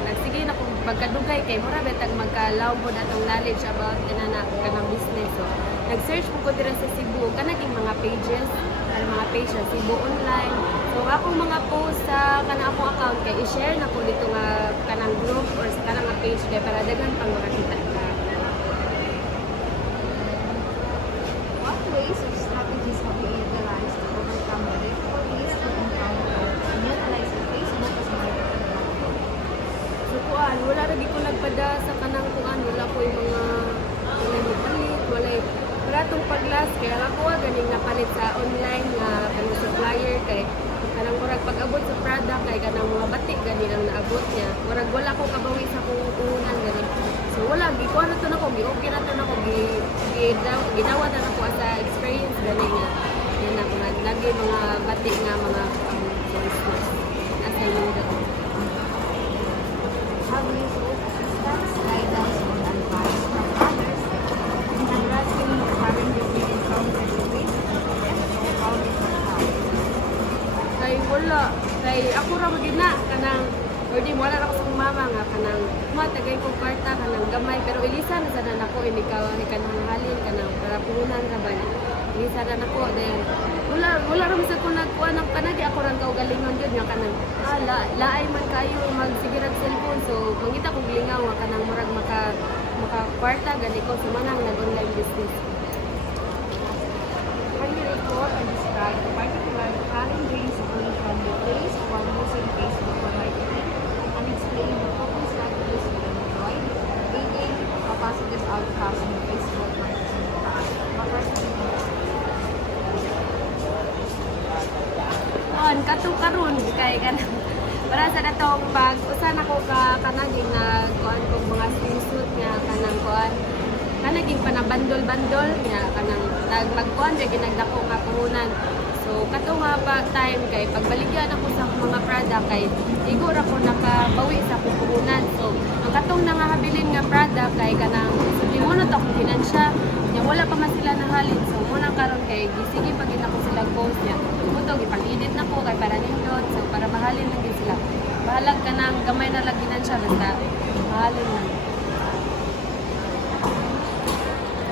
nagsige na kung magkadugay kay mura betag magkalaw mo atong knowledge about kanang business. So nag-search mo ko dira sa Cebu kanaging mga pages, mga page sa Cebu online. So akong mga post sa kanang akong account kay i-share na ko dito nga kanang group or sa kanang nga page kay para daghan pang makakita ka. What ways or strategies have you utilized to overcome the difficulties you encounter in utilizing Facebook as a marketing platform? So kuan, wala ra ko nagpada sa kanang kuan, wala ko yung mga palit, walay ratong paglas kaya ako ganing napalit sa online nga kanang supplier kay kanang murag pag-abot sa product kay kanang mga batik gani ang naabot niya. Murag wala ko kabawi sa kung tuhunan gani. So wala gi ko ano to nako, gi okay ra to nako, ginawa na nako sa experience gani nga. Yan ako lagi mga batik nga mga business. Nasa yung Have you sought assistance, guidance, or advice from others in addressing the challenges you encounter in Facebook? If so, how did you help? kay wala kay ako ra magid na kanang or di wala ra ko sa mama nga kanang matagay ko kwarta kanang gamay pero ilisan sa na nako ini ka kanang halin kanang para puhunan ra ba ilisan na nako then wala ra sa ko nagkuan ng kanagi ako ra kaugalingon gyud nga kanang laay man kayo magsigirag cellphone so mangita kog lingaw nga kanang murag maka kwarta gani ko sumanang nag-online business. Can you report or describe the particular challenges you from the face while using Facebook for marketing and explain the coping strategies you employ, gaining a positive outcome in Facebook marketing On karon kay kanang para sa natong pag usan ako ka kanaging nagkuan kog mga swimsuit nga kanang kuan kanaging panabandol-bandol nga kanang magkuan kay ginagdako nga puhunan. So kato nga pa time kay pagbaligyan ako sa mga product kay igor ako nakabawi sa puhunan. So ang katong nangahabilin nga product kay kanang limonot ako finansya nya wala pa man sila nahalin. So muna karon kay gisige pag ako sila post niya. Kuto gipang-edit na ko kay para nindot so para mahalin lang din sila. Bahalag ka nang gamay na lagi siya basta mahalin lang.